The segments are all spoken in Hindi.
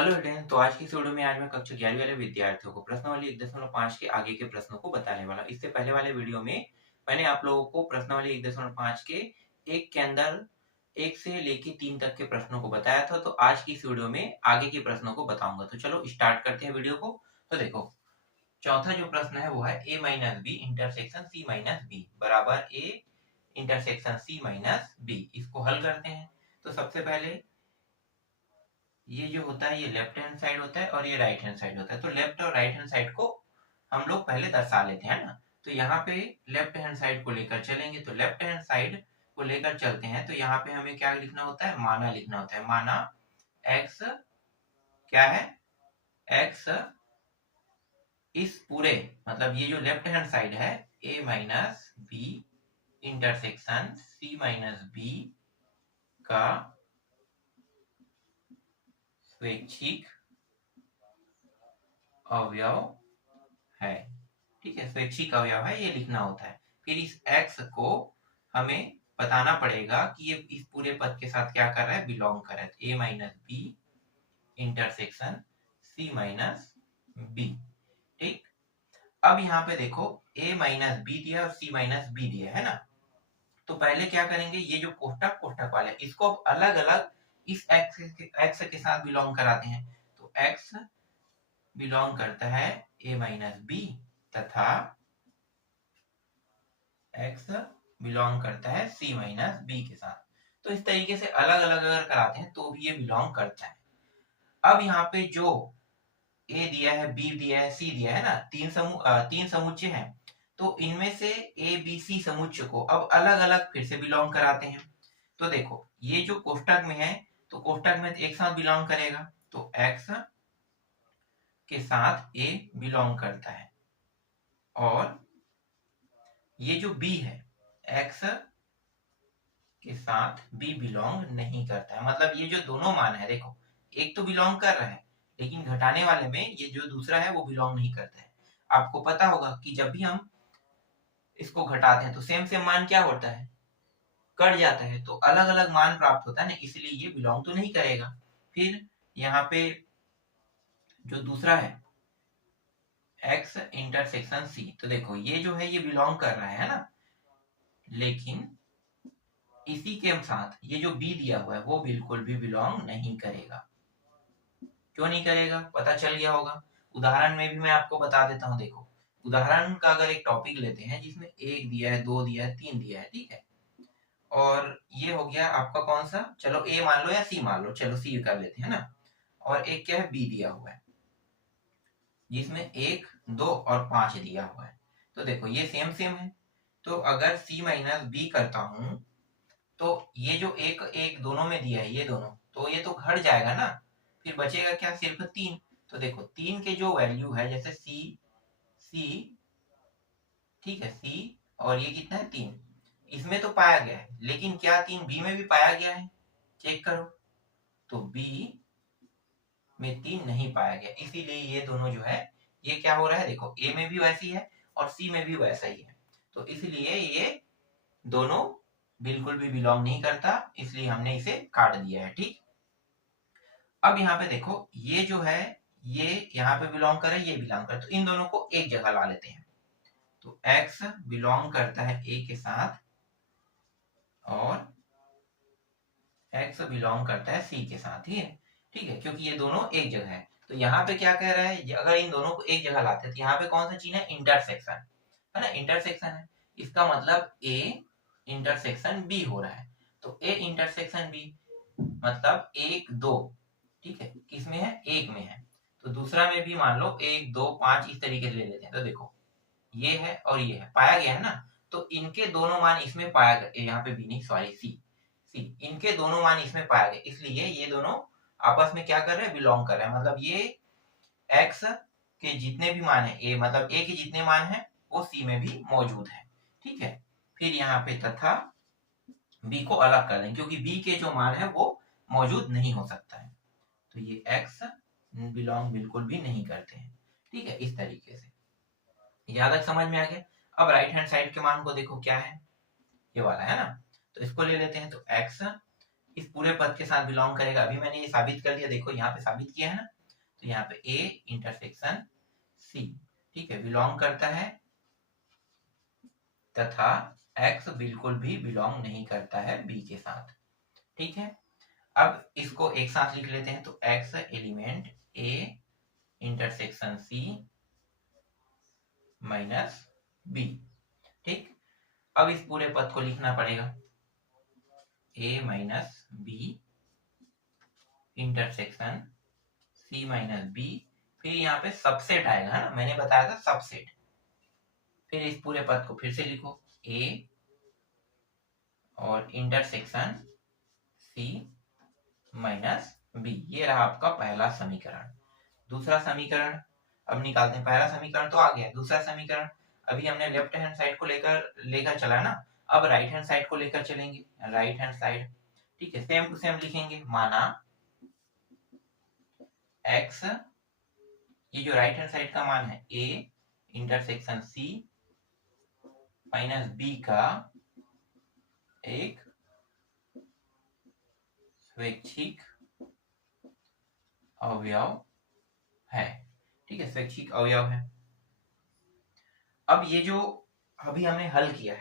हेलो स्टूडेंट, तो आज की इस वीडियो में आज मैं कक्षा 11वीं वाले विद्यार्थियों को प्रश्नावली 1.5 के आगे के प्रश्नों को बताने वाला। इससे पहले वाले वीडियो में मैंने आप लोगों को प्रश्नावली 1.5 के एक के अंदर 1 से लेके 3 तक के प्रश्नों को बताया था। तो आज की इस वीडियो में आगे के प्रश्नों को बताऊंगा। तो चलो स्टार्ट करते हैं वीडियो को। तो देखो, चौथा जो प्रश्न है वो है a minus B intersection c minus B बराबर a intersection c minus B. इसको हल करते हैं। तो सबसे पहले ये जो होता है ये लेफ्ट हैंड साइड होता है और ये राइट हैंड साइड होता है। तो लेफ्ट और राइट हैंड साइड को हम लोग पहले दर्शा लेते हैं ना। तो यहाँ पे लेफ्ट हैंड साइड को लेकर चलेंगे। तो लेफ्ट हैंड साइड को लेकर चलते हैं तो यहाँ पे हमें क्या लिखना होता है, माना लिखना होता है। माना x क्या है, x इस पूरे मतलब ये जो लेफ्ट हैंड साइड है a minus B intersection c minus B का स्वैच्छिक अवयव है। ठीक है, स्वैच्छिक अवयव है, ये लिखना होता है। फिर इस x को हमें बताना पड़ेगा कि ये इस पूरे पद के साथ क्या कर रहा है, बिलोंग कर रहा है। a minus B intersection c minus B. ठीक, अब यहाँ पे देखो a माइनस बी दिया और c माइनस बी दिया है ना। तो पहले क्या करेंगे, ये जो कोष्टक कोष्टक वाले इसको अलग अलग इस x के साथ बिलोंग कराते हैं। तो x बिलोंग करता है a माइनस बी तथा x बिलोंग करता है c माइनस बी के साथ। तो इस तरीके से अलग अलग अगर कराते हैं तो भी ये बिलोंग करता है। अब यहाँ पे जो a दिया है, b दिया है, c दिया है ना, तीन समुच्चय हैं। तो इनमें से a b c समुच्चय को अब अलग अलग फिर से बिलोंग कराते हैं। तो देखो ये जो कोष्टक में है तो कोष्टक में एक साथ बिलोंग करेगा। तो x के साथ a बिलोंग करता है और ये जो b है x के साथ b बिलोंग नहीं करता है। मतलब ये जो दोनों मान है, देखो एक तो बिलोंग कर रहा है लेकिन घटाने वाले में ये जो दूसरा है वो बिलोंग नहीं करता है। आपको पता होगा कि जब भी हम इसको घटाते हैं तो सेम सेम मान क्या होता है, कट जाता है। तो अलग अलग मान प्राप्त होता है ना, इसलिए ये बिलोंग तो नहीं करेगा। फिर यहाँ पे जो दूसरा है x इंटरसेक्शन c, तो देखो ये जो है ये बिलोंग कर रहा है ना, लेकिन इसी के साथ ये जो b दिया हुआ है वो बिल्कुल भी बिलोंग नहीं करेगा। क्यों नहीं करेगा, पता चल गया होगा। उदाहरण में भी मैं आपको बता देता हूँ। देखो उदाहरण का अगर एक टॉपिक लेते हैं जिसमें एक दिया है, दो दिया है, तीन दिया है, ठीक है। और ये हो गया आपका कौन सा, चलो ए मान लो या सी मान लो, चलो सी कर लेते हैं ना। और एक क्या है, बी दिया हुआ है जिसमें एक, दो और पांच दिया हुआ है। तो देखो ये सेम सेम है। तो अगर सी माइनस बी करता हूं तो ये जो एक एक दोनों में दिया है, ये दोनों तो ये तो घट जाएगा ना। फिर बचेगा क्या, सिर्फ तीन। तो देखो तीन के जो वैल्यू है, जैसे सी सी ठीक है सी, और ये कितना है, तीन, इसमें तो पाया गया है। लेकिन क्या तीन बी में भी पाया गया है, चेक करो। तो बी में तीन नहीं पाया गया, इसीलिए ये दोनों जो है ये क्या हो रहा है, देखो ए में भी वैसी है और सी में भी वैसा ही है। तो इसलिए ये दोनों बिल्कुल भी बिलोंग नहीं करता, इसलिए हमने इसे काट दिया है। ठीक, अब यहाँ पे देखो ये जो है ये यहाँ पे बिलोंग करे, ये बिलोंग करे, तो इन दोनों को एक जगह ला लेते हैं। तो x बिलोंग करता है a के साथ और x बिलोंग करता है c के साथ ही है। ठीक है, क्योंकि ये दोनों एक जगह है। तो यहाँ पे क्या कह रहा है, अगर इन दोनों को एक जगह लाते हैं तो यहाँ पे कौन सा चिन्ह है, इंटरसेक्शन है ना, इंटरसेक्शन है। इसका मतलब a इंटरसेक्शन b हो रहा है। तो a इंटरसेक्शन b मतलब एक दो, ठीक है, किसमें है, एक में है। तो दूसरा में भी मान लो एक, दो, पांच, इस तरीके से ले लेते हैं। तो देखो ये है और ये है, पाया गया है ना। तो इनके दोनों मान इसमें पाया गया, यहाँ पे भी नहीं, सॉरी सी सी, इनके दोनों मान इसमें पाया गया, इसलिए ये दोनों आपस में क्या कर रहे हैं, बिलोंग कर रहे हैं। मतलब ये x के जितने भी मान है, ए मतलब a के जितने मान है वो c में भी मौजूद है। ठीक है, फिर यहाँ पे तथा b को अलग कर दें, क्योंकि b के जो मान है वो मौजूद नहीं हो सकता है। तो ये x बिलोंग बिल्कुल भी नहीं करते हैं। ठीक है, इस तरीके से याद तक समझ में आ गया। अब राइट हैंड साइड के मान को देखो क्या है, ये वाला है ना। तो इसको ले लेते हैं। तो x इस पूरे पद के साथ बिलोंग करेगा। अभी मैंने ये साबित कर दिया, देखो यहाँ पे साबित किया है ना। तो यहाँ पे ए इंटरसेक्शन सी, ठीक है, बिलोंग करता है, तथा एक्स बिल्कुल भी बिलोंग नहीं करता है बी के साथ, ठीक है। अब इसको एक साथ लिख लेते हैं, तो X element A intersection C minus B, ठीक। अब इस पूरे पद को लिखना पड़ेगा, A minus B intersection C minus B, फिर यहाँ पे सबसेट आएगा ना, मैंने बताया था सबसेट। फिर इस पूरे पद को फिर से लिखो, ए और इंटरसेक्शन सी माइनस बी, ये रहा आपका पहला समीकरण। दूसरा समीकरण अब निकालते हैं। पहला समीकरण तो आ गया, दूसरा समीकरण अभी हमने लेफ्ट हैंड साइड को लेकर चला ना, अब राइट हैंड साइड को लेकर चलेंगे, राइट हैंड साइड, ठीक है। सेम टू सेम लिखेंगे, माना x, ये जो राइट हैंड साइड का मान है a intersection c minus b का एक स्वैच्छिक अवयव है, ठीक है, स्वैच्छिक अवयव है। अब ये जो अभी हमने हल किया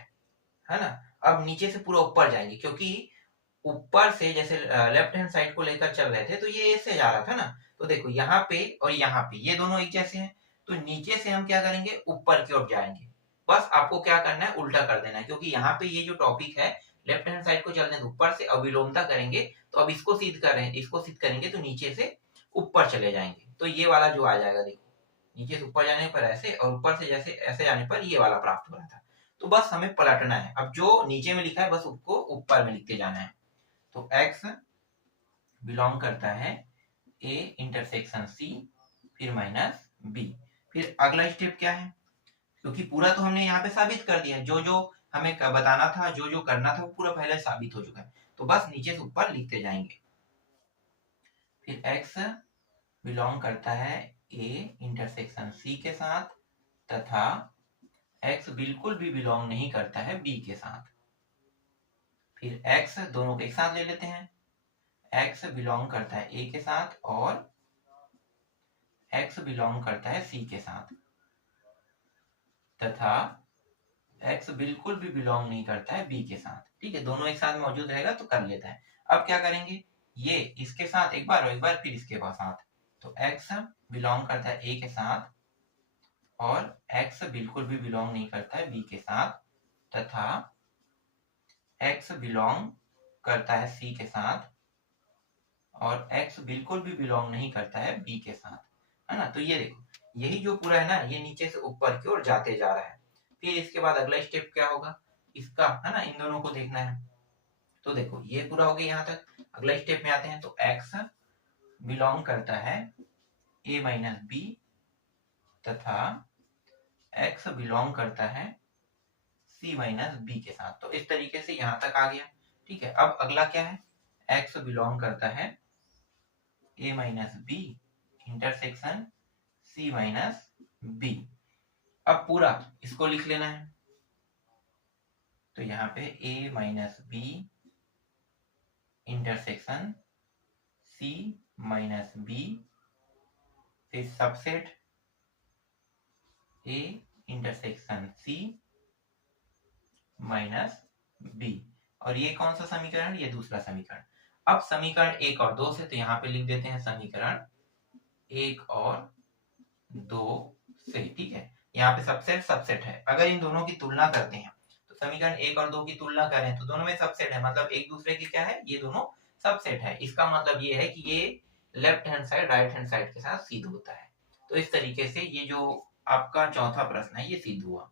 है ना, अब नीचे से पूरा ऊपर जाएंगे, क्योंकि ऊपर से जैसे लेफ्ट हैंड साइड को लेकर चल रहे थे तो ये ऐसे जा रहा था ना, तो देखो यहाँ पे और यहाँ पे ये दोनों एक जैसे हैं, तो नीचे से हम क्या करेंगे, ऊपर की ओर जाएंगे। बस आपको क्या करना है, उल्टा कर देना है, क्योंकि यहाँ पे ये जो टॉपिक है लेफ्ट हैंड साइड को चलने ऊपर से अविलोमता करेंगे, तो अब इसको सिद्ध कर रहे हैं, इसको सिद्ध करेंगे तो नीचे से ऊपर चले जाएंगे, तो ये वाला जो आ जाएगा, देखो नीचे से ऊपर जाने पर ऐसे और ऊपर से जैसे ऐसे जाने पर ये वाला प्राप्त हो रहा था। तो बस हमें पलटना है, अब जो नीचे में लिखा है बस उसको ऊपर में लिखते जाना है। तो x बिलोंग करता है a इंटरसेक्शन c फिर माइनस b। फिर अगला स्टेप क्या है, क्योंकि पूरा तो हमने यहाँ पे साबित कर दिया, जो जो हमें बताना था, जो जो करना था वो पूरा पहले साबित हो चुका है, तो बस नीचे से ऊपर लिखते जाएंगे। फिर x बिलोंग करता है a इंटरसेक्शन c के साथ, तथा x बिल्कुल भी बिलोंग नहीं करता है b के साथ। फिर x दोनों को एक साथ ले लेते हैं, x बिलोंग करता है a के साथ और x बिलोंग करता है c के साथ, तथा x बिल्कुल भी बिलोंग नहीं करता है b के साथ, ठीक है, दोनों एक साथ मौजूद रहेगा तो कर लेता है। अब क्या करेंगे, ये इसके साथ एक बार और एक बार फिर इसके साथ, तो x बिलोंग करता है a के साथ और x बिल्कुल भी बिलोंग नहीं करता है b के साथ, तथा x बिलोंग करता है c के साथ और x बिल्कुल भी बिलोंग नहीं करता है b के साथ, है ना। तो ये देखो, यही जो पूरा है ना, ये नीचे से ऊपर की ओर जाते जा रहा है। फिर इसके बाद अगला स्टेप क्या होगा, इसका, है ना, इन दोनों को देखना है। तो देखो ये पूरा हो गया यहाँ तक, अगला स्टेप में आते हैं। तो x बिलोंग करता है a माइनस बी, तथा x बिलोंग करता है c माइनस बी के साथ। तो इस तरीके से यहाँ तक आ गया, ठीक है। अब अगला क्या है, x बिलोंग करता है a minus B intersection c minus B. अब पूरा इसको लिख लेना है, तो यहाँ पे a minus B intersection c minus B, फिर subset a intersection c minus B. और ये कौन सा समीकरण, ये दूसरा समीकरण। अब समीकरण 1 और 2 से, तो यहाँ पे लिख देते हैं समीकरण 1 और 2 से, ठीक है। यहाँ पे सबसेट सबसेट है, अगर इन दोनों की तुलना करते हैं तो समीकरण 1 और 2 की तुलना करें तो दोनों में सबसेट है, मतलब एक दूसरे की क्या है, ये दोनों सबसेट है। इसका मतलब ये है कि ये left hand side right hand side के साथ सिद्ध होता है। तो इस तरीके से ये जो आपका चौथा प्रश्न है ये सिद्ध हुआ,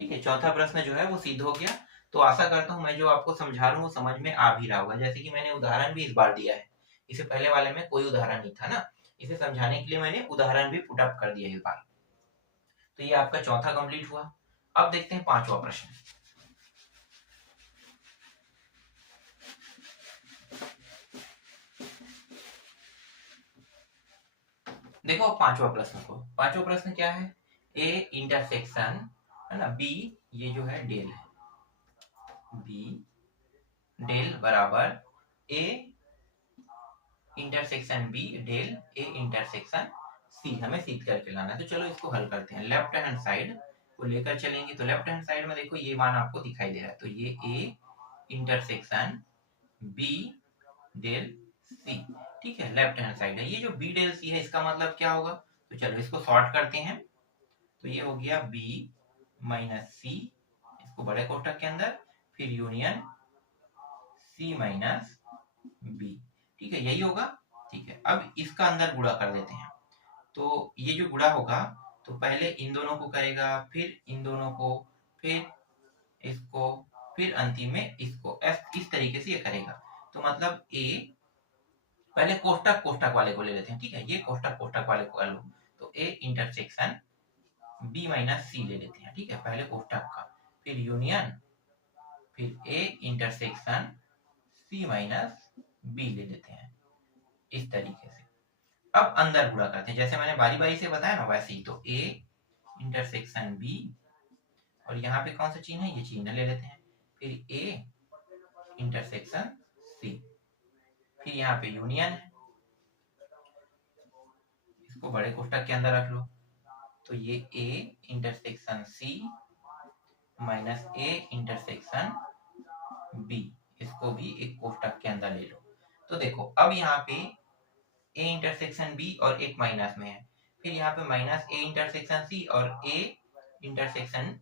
ठीक है। चौथा प्रश्न जो है वो सिद्ध हो गया। तो आशा करता हूँ मैं जो आपको समझा रहा हूँ वो समझ में आ भी रहा होगा। जैसे कि मैंने उदाहरण भी इस बार दिया है, इससे पहले वाले में कोई उदाहरण नहीं था ना, इसे समझाने के लिए मैंने उदाहरण भी पुट अप कर दिया इस बार। तो ये आपका चौथा कंप्लीट हुआ। अब देखते हैं पांचवा प्रश्न। देखो पांचवा प्रश्न को, पांचवा प्रश्न क्या है, ए इंटरसेक्शन, है ना, बी, ये जो है डेल है, बी डेल बराबर A intersection B del A intersection C, हमें सीध करके लाना है। तो चलो इसको हल करते हैं। लेफ्ट हैंड साइड को लेकर चलेंगे तो लेफ्ट हैंड साइड में देखो ये मान आपको दिखाई दे रहा है, तो ये A intersection B del C, ठीक है, लेफ्ट हैंड साइड है। ये जो बी डेल सी है इसका मतलब क्या होगा, तो चलो इसको सॉर्ट करते हैं। तो ये हो गया बी माइनस सी, इसको बड़े कोष्ठक के अंदर, फिर यूनियन सी माइनस बी, ठीक है, यही होगा। ठीक है, अब इसका अंदर गुणा कर देते हैं। तो ये जो गुणा होगा तो पहले इन दोनों को करेगा, फिर इन दोनों को, फिर इसको, फिर अंतिम में इसको, इस तरीके से ये करेगा। तो मतलब ए, पहले कोष्ठक कोष्ठक वाले को ले लेते हैं, ठीक है, ये कोष्ठक कोष्ठक वाले को लो, तो ए इंटरसेक्शन बी माइनस सी ले लेते हैं, ठीक है, पहले कोष्ठक का, फिर यूनियन, फिर A intersection C minus B ले लेते हैं, इस तरीके से। अब अंदर गुणा करते हैं, जैसे मैंने बारी बारी से बताया ना वैसे ही। तो ए इंटरसेक्शन बी, और यहाँ पे कौन सा चिन्ह है, ये चिन्ह ले लेते हैं, फिर ए इंटरसेक्शन सी, फिर यहाँ पे यूनियन है, इसको बड़े कोष्ठक के अंदर रख लो। तो ये A intersection C minus A intersection B, इसको भी एक कोष्ठक के अंदर ले लो। तो देखो अब यहाँ पे ए इंटरसेक्शन बी और एक माइनस में है, फिर यहाँ पे माइनस ए इंटरसेक्शन सी और ए इंटरसेक्शन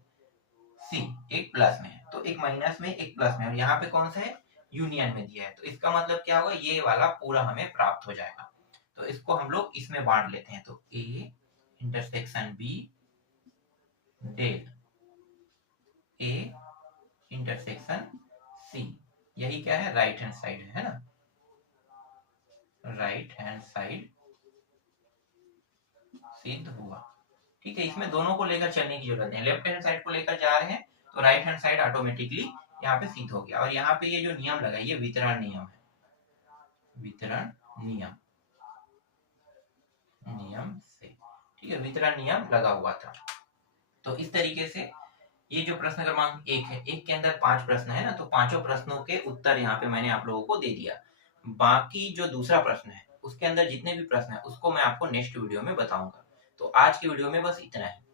सी एक प्लस में है, तो एक माइनस में एक प्लस में, और यहाँ पे कौन सा है, यूनियन में दिया है। तो इसका मतलब क्या होगा, ये वाला पूरा हमें प्राप्त हो जाएगा। तो इसको हम लोग इसमें बांट लेते हैं। तो A intersection B del A intersection C, यही क्या है, राइट हैंड साइड है ना, राइट हैंड साइड सिद्ध हुआ। ठीक है, इसमें दोनों को लेकर चलने की जरूरत है, लेफ्ट हैंड साइड को लेकर जा रहे हैं तो राइट हैंड साइड ऑटोमेटिकली यहाँ पे सिद्ध हो गया। और यहाँ पे ये जो नियम लगा, ये वितरण नियम है, वितरण नियम, नियम से, ठीक है, वितरण नियम लगा हुआ था। तो इस तरीके से ये जो प्रश्न क्रमांक 1 है, एक के अंदर 5 प्रश्न है ना, तो पांचों प्रश्नों के उत्तर यहाँ पे मैंने आप लोगों को दे दिया। बाकी जो दूसरा प्रश्न है उसके अंदर जितने भी प्रश्न है उसको मैं आपको नेक्स्ट वीडियो में बताऊंगा। तो आज की वीडियो में बस इतना है।